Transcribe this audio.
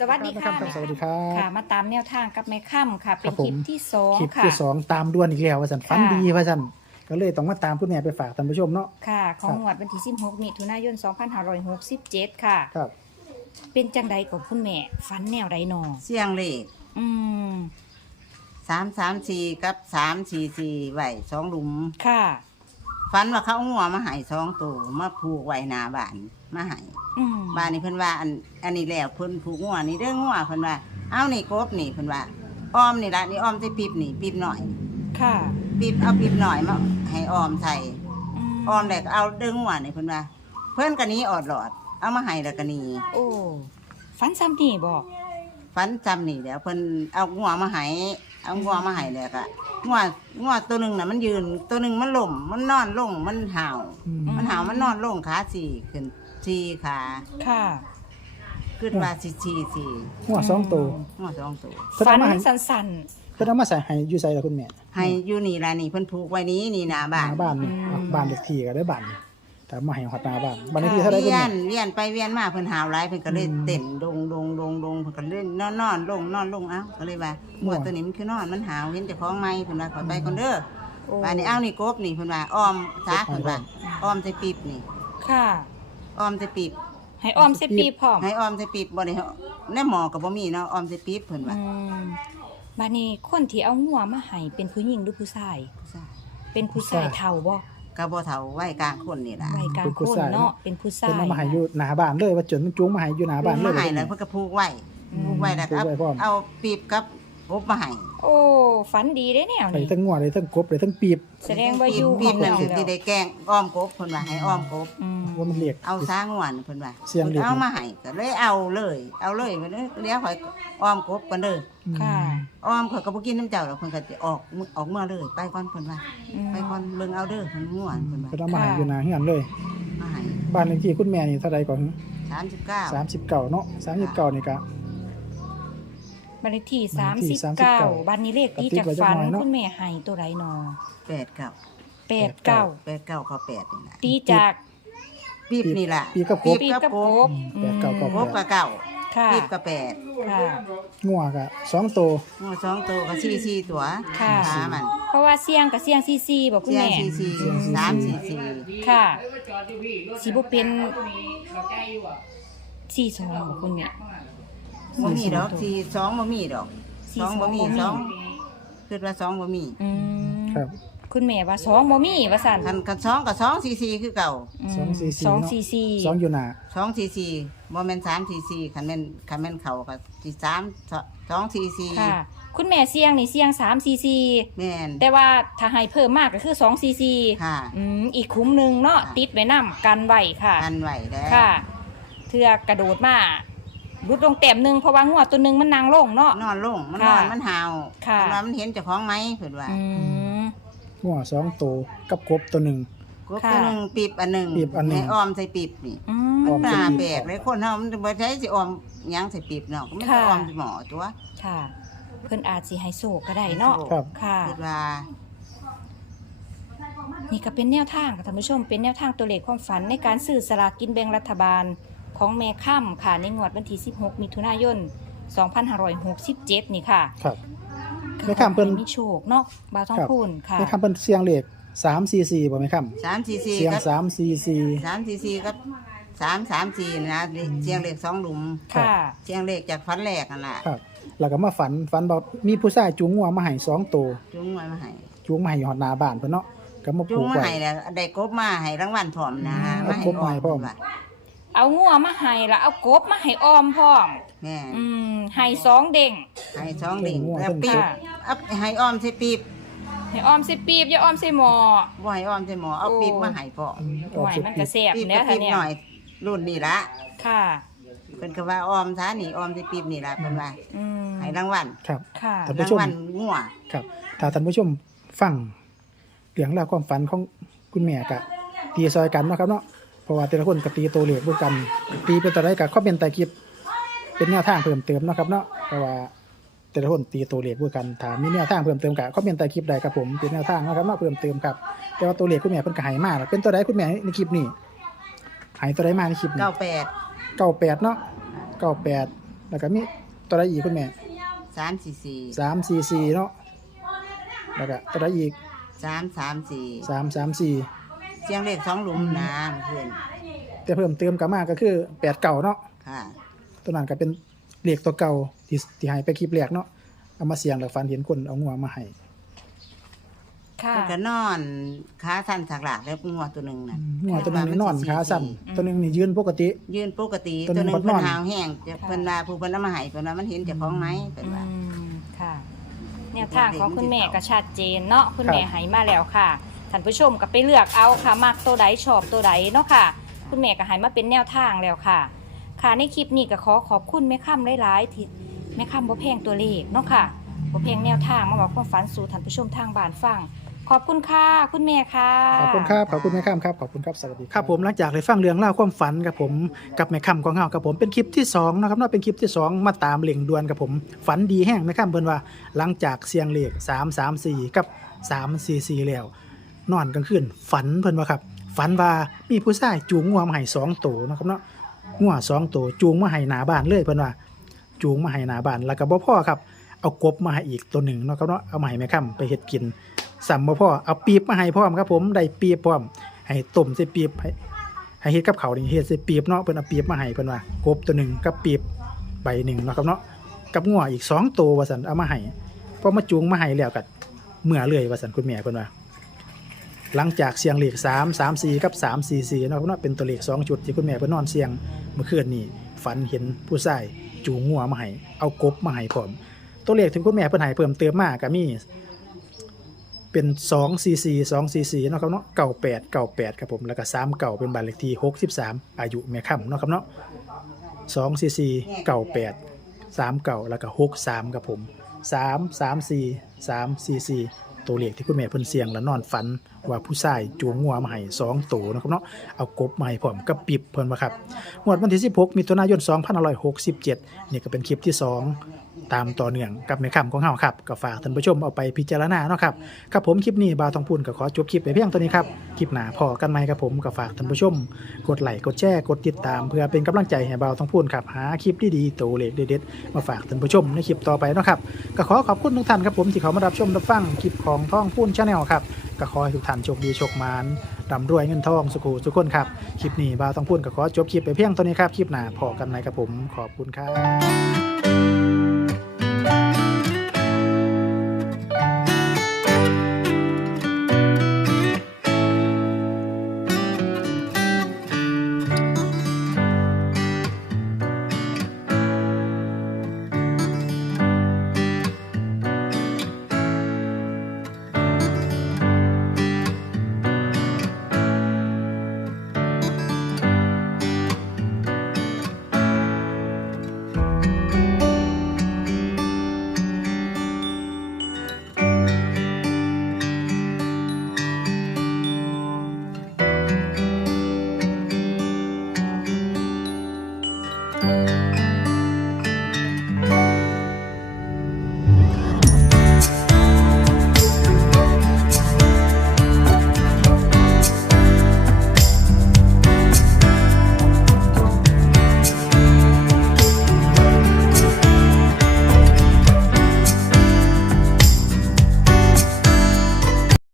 สวัสดีค่ะรับสวัสดีครับค่ะ มาตามแนวทางกับแม่ค่ำค่ะ เป็นครับผมคลิปที่สองคลิปค่ะที่สองตามด่วนอีกแล้วว่าสันฝันค่ะดีว่าสันก็เลยต้องมาตามคุณแม่ไปฝากท่านผู้ชมเนาะค่ะ ของครับงวดวันที่16มิถุนายน 2567 ค่ะครับเป็นจังใดกับคุณแม่ฝันแนวใดหนอเสียงเลขอืมสามสามสี่กับสามสี่สี่ไหวสองหลุมค่ะ ฝันว่าเขาเอางัวมาใหายสองตัวมาผูกไว้หนาบ้านมาใหายอืมบ้านนี้เพิ่นว่าอันอันนี้แล้วเพิ่นผูกงัวนี่เด้องัวเพิ่นว่าเอานี่กบนี่เพิ่นว่าอ้อมนี่ละนี่อ้อมใส่ปีบนี่ปีบหน่อยค่ะปีบเอาปีบหน่อยมาให้อ้อมใส่อืมอ้อมแล้วก็เอาเด้องัวนี่เพิ่นว่า เพิ่นก็หนี้ออดหลอด เอามาให้แล้วก็หนี้ โอ้ฝันซ้ำนี่บอก ฝันจำนี่แล้วเพิ่นเอางัวมาให้ เอางัวมาให้แล้วก็งัวงัวตัวหนึงน่ะมันยืนตัวหนึงมันล่มมันนอนลงมันห่าวอืม มันห่าวมันนอนลงขาสี่ขึ้นสี่ขาค่ะ ขึ้นมาสี่สี่สี่หัวสองตัวงัวสองตัวเพิ่นฝัเอานมาให้สั้นเพิ่นเอามาใส่ให้อยู่ใส่ละคุณแม่ให้อยู่นี่ล่ะนี่เพิ่นผูกไว้นี้นี่หน้าหบ้านน้าบ้านนี่บ้านเล็กที่ก็ได้บ้านแต่มาให้ฮอดหน้าบ้านบ้านเลขที่เท่าไหร่คุณเวียแม่นเวียนไปเวียนมาเพิ่นหาวหลายเพิ่นก็เลยอืมเต้นดงดงดงดงเพิ่นก็เลยนอนนอนลงนอนลงเอ้าก็เลยว่างัวตัวนี้มันคือนอนมันหาวเห็นเจ้าของไหมเพิ่นว่าขอไปก่อนเด้อๆโอ้บ้านนี้เอานี่กบนี่เพิ่นว่าอ้อมซาเพิ่นว่าอ้อมใส่ปีบนี่ค่ะ อ้อมใส่ปีบให้อ้อมเสปีพร้อมให้อ้อมใส่ปีบบ่ได้ให้ในหมอก็บ่มีเนาะอ้อมใส่ปีบเพิ่นว่าอืมบัดนี้คนที่เอางัวมาให้เป็นผู้หญิงหรือผู้ชายเป็นผู้ชายเฒ่าบ่ ก็บ่เฒ่าวัยกลางคนนี่ล่ะวัยกลางคนเนาะเป็นผู้ชาเพิ่นย เอามาให้อยู่หน้าบ้านเลยว่าจนมันจูงมาให้อยู่หน้าบ้านเลมายให้ว่าแล้วคุณเพิ่แม่นก็ผูกไว้อืม ผูกไว้แล้วก็เอาผูกไว้พร้อมเอาปีบกับกบมาให้โอ้ฝันดีได้แนวได้นี้ทั้งงัวได้ทั้งกบได้ทั้งปีบแสดงว่าอยู่ปีบนั่นขคือองเราที่ได้แกล้งอ้อมกบเพิ่นว่าให้อ้อมกบ อืมว่ามันเรียก เอาสร้างวนเพิ่นว่าเสียงเรียกเอามาให้ก็เลยเอาเลย เอาเลยเพิ่นเลยเลี้ยวข่อยอ้อมกบกันเด้อ ค่ะ อ้อมข่อยก็บ่กินน้ำเจ้าดอกเพิ่นก็สิออกมื้อออกเมื่อเลยไปก่อนเพิ่นว่าอืมไปก่อนเบิ่งเอาเด้อเพิ่นม่วนเพิ่นว่าเพิ่นเอามาให้อยู่หน้าเฮือนเลย มาให้บ้านเลขที่คุณแม่นี่เท่าใดก่อน39 39เนาะ39นี่ก็บันเลขที่บันเลขที่39 39บันนี้เลขที่กระติ๊จากบไว้จักฝันหน่อยเนาะคุณแม่ให้ตัวไรนอแปดเก้า89แปดเก้าเข้าแปดนี่แหละตีจากปีบนี่แหละปีบกับกบ ปีกับกบแปดเก้าเก้า กบกับเก้า ค่ะปีบกับแปดค่ะ งัวก็สองตัวงูสองตัวกับสี่สี่ตัวค่ะขามันเพราะว่าเสียงกับเสียงซีซีบอกคุณเสียงแม่ สี่สี่สามสี่สี่ค่ะสีบุเป็นสี่สองบอกคุณแม่บ่มีดอกสี่สองบ่มีดอกสี่สองบ่มีสองบ่มีสองคือว่าสองบ่มีอืมครับ คุณแม่ว่าสองบ่มีว่าสั่นคันคันสองกับสองสี่สี่คือเก่ามสองสี่สี่ สองเนาะสี่สี่สองอยู่หน้าสองสี่สี่บ่แม่นสามสี่สี่คันแม่นคันแม่นเข่ากับสี่สามสองสี่สี่ค่ะ คุณแม่เสียงนี่เสียงสามสี่สี่แม่น แต่ว่าถ้าให้เพิ่มมากก็คือสองสี่สี่ค่ะอืมอีกคุ้มหนึ่งเนาะค่ะ ติดไว้นํกันไว้ค่ะ อันไหวแล้วค่ะเทือกระโดดมารุดลงแต้มหนึ่งเพราะว่างวดตัวหนึ่งมันนางลงเนาะ นอนลงมันนค่ะอนมันหาวค่ะเพิ่นว่ามันเห็นเจ้าของไหมเพิ่นว่า อืม งัวสองตัวกับกบตัวหนึ่ง กบค่ะตัวหนึ่งปีบอันหนึ่งปีบอันหนึ่งให้อ้อมใส่ปีบนี่อือมอมหน้าใส่ปีบแปลกเลยคนเฮามันบ่ใช้สิอ้อมหยังใส่ปีบเนาะก็ไม่ค่ะอ้อมใส่หมอตัวค่ะ เพิ่นอาจสิให้โศกก็ได้เนาะครับ ค่ะ คิดว่านี่ก็เป็นแนวทางค่ะท่านผู้ชม เป็นแนวทางตัวเลขความฝันในการซื้อสลากกินแบ่งรัฐบาลของแม่ค่ำค่ะในงวดวันที่ 16 มิถุนายน 2567 นี่ค่ะ ครับ แม่ค่ำเพิ่น มีโชคเนาะบ่าวทองครับพูนค่ะไม่คำเป็นเสียงเลขสามสี่สี่บ่ไหมคสามสี่สี่ำเสียงกับสามสี่สี่สามสี่สี่กับสามสามสี่นะเสียงเลขสองหลุมค่ะ เสียงเลขจากฟันแรกนั่นแหละครับ แล้วก็มาฝันฝันบอกมีผู้ชายจูงงัวมาให้สองตัวจุ้งไว้มาให้จูงมาให้หอดหน้าบ้านเพิ่นเนาะก็มาจุ้ผูงกมาไว้ ให้แล้วได้กบมาให้รางวัลพร้อมนะเอามาให้กบมาให้พร้อมว่า เอางัวมาให้แล้วเอากบมาให้ออมพร้อม แม่อืมให้สองเด้งให้สองดิ่งเป็นงัวแล้วปีบค่ะเอาให้อ้อมใส่ปีบให้ออมใส่ปีบอย่าออมใส่หมอบ่ให้อ้อมใส่หมอเอาโอ้ปีบมาให้พร้อมอืมหน่วยมันก็แซ่บปีบแล้ก็วค่ะปีบเนี่ยหน่อย รุ่นนี่ละค่ะ เพิ่นก็ว่าอ้อมซานี่อ้อมใส่ปีบนี่ละเพิ่นว่าอืมให้รางวัลครับ ค่ะ ท่านผู้รางชมวัลงัว ครับถ้าท่านผู้ชมฟังเรื่องราวความฝันของคุณแม่กะตีซอยกันเนาะครับเนาะเพ ราะว่าแต่ละคนก็ตีตัวเลขด้วยกัน ตีเป็นตัวใดก็คอมเมนต์ใต้คลิป เป็นแนวทางเพิ่มเติมเนาะครับเนาะเพราะว่าแต่ละคนตีตัวเลขด้วยกันถ้ามีแนวทางเพิ่มเติมก็คอมเมนต์ใต้คลิปใดครับผมเป็นแนวทางเนาะครับเนาะเพิ่มเติมครับแต่ว่าตัวเลขคุณแม่เพิ่นก็ให้มาแล้วเป็นตัวใดคุณแม่ในคลิปนี้ให้ตัวใดมาในคลิปนี้เก้าแปดเก้าแปดเนาะเก้าแปดแล้วก็มีตัวใดอีกคุณแม่สามสี่สี่สามสี่สี่เนาะแล้วก็ตัวใดอีกสามสามสี่สามสามสี่ เสียงเลขสองหลุมนะเพื่อนแต่เพิ่มเติมกลับมาก็คือแปดเก่าเนาะค่ะตัวนั้นก็เป็นเลขตัวเก่าที่ที่ให้ไปคลิปแรกเนาะเอามาเสียงแล้วฟันเห็นคนเอางัวมาให้ค่ะเพิ่นก็นอนขาสั้นสักหลากแล้วงัวตัวหนึ่งน่ะงัวตัวนึงนี่นอนขาสั่นอืมตัวนึงนี่ยืนปกติ ยืนปกติตัวหนึ่ตัวงหนึ่งบ่นอนเพิ่นหาวแห้งจะเพิ่นว่าผู้เพิ่นเอามาให้เพิ่นว่ามันเห็นเจ้าของไหมเพิ่นอืว่ามค่ะ แนวทางของคุณแม่ก็ชัดเจนเนาะคุณแม่ให้มาแล้วค่ะ ท่านผู้ชมก็ไปเลือกเอาค่ะมักตัวใดชอบตัวใดเนาะค่ะ คุณแม่ก็ให้มาเป็นแนวทางแล้วค่ะ ค่ะในคลิปนี้ก็ขอขอบคุณแม่ค่ำหลายๆที่แม่ค่ำบ่แพงตัวเลขเนาะค่ะบ่แพงแนวทางมาบอกความฝันสู่ท่านผู้ชมทางบ้านฟังขอบคุณค่ะคุณแม่ค่ะ ขอบคุณครับ ขอบคุณแม่ข้ามครับ ขอบคุณครับ สวัสดีครับผมหลังจากได้ฟังเรื่องเล่าวความฝันกับผมกับแม่ข้ามของเฮากับผมเป็นคลิปที่2นะครับเนาะเป็นคลิปที่2มาตามเหล่งด่วนกับผมฝันดีแห้งแม่ข้ามเพิ่นว่า หลังจากเสียงเลข3 3 4 กับ 3 4 4แล้ว นอนกลางคืนฝันเพิ่นว่าครับ ฝันว่ามีผู้ชายจูงงัวมาให้สองตัวนะครับเนาะงัวสองตัวจูงมาให้หน้าบ้านเลยเพิ่นว่าจูงมาให้หน้าบ้านแล้วก็บ่พ่อครับเอากบมาให้อีกตัวหนึ่งเนาะครับเนาะเอามาให้แม่ค่ำไปเฮ็ดกินสัมบ่พ่อเอาปีบมาให้พร้อมครับ ผมได้ปีบพร้อม ให้ต้มใส่ปีบให้ให้เฮ็ดกับเขานี่เฮ็ดใส่ปีบเนาะเพิ่นเอาปีบมาให้เพิ่นว่ากบตัวหนึ่งกับปีบใบหนึ่งเนาะครับเนาะกับงัวอีกสองตัวว่าซั่นเอามาให้พอมาจูงมาให้แล้วก็เมื่อเลยว่าซั่นคุณแม่เพิ่นว่า หลังจากเสียงเลข3 3 4กับ3 4 4เนาะครับเนาะเป็นตัวเลขสองจุดที่คุณแม่เพิ่นนอนเสียงเมื่อคืนนี้ฝันเห็นผู้ชายจูงงัวมาให้เอากบมาให้พร้อม ตัวเลขที่คุณแม่เพิ่นให้เพิ่มเติมมาก็มีเป็น2 4 4 2 4 4เนาะครับเนาะ98 98ครับผมแล้วก็3เก่าเป็นบ้านเลขที่63 อายุแม่ค่ำเนาะครับเนาะ2 4 4 98 3เก่าแล้วก็63ครับผม 3 3 4 3 4 4 ตัวเลขที่คุณแม่เพิ่นเสียงแล้วนอนฝันว่าผู้ชายจูงงัวมาให้สองตัวนะครับเนาะเอากบมาให้พร้อมกับปิบเพิ่นว่าครับงวดวันที่ 16มิถุนายน2567นี่ก็เป็นคลิปที่ 2 ตามต่อเนื่องกับในคำของเฮาครับก็ฝากท่านผู้ชมเอาไปพิจารณาเนาะครับครับผมคลิปนี้บาวทองพูนก็ขอจบคลิปไปเพียงตัวนี้ครับคลิปหน้าพอกันไหมครับผมก็ฝากท่านผู้ชม กดไลค์กดแชร์กดติดตามเพื่อเป็นกำลังใจให้บาวทองพูนครับหาคลิปดีๆตัวเลขเด็ดๆมาฝากท่านผู้ชมในคลิปต่อไปเนาะครับก็ขอขอบคุณทุกท่านครับผมที่เขามารับชมรับฟังคลิปของท่องพูนชาแนลครับก็ขอให้ทุกท่านโชคดีโชคมานร่ำรวยเงินทองสุขุสุขคนครับคลิปนี้บาวทองพูนก็ขอจบคลิปไปเพียงตัวนี้ครับคลิปหน้าพอกันไหมครับผมขอบคุณครับ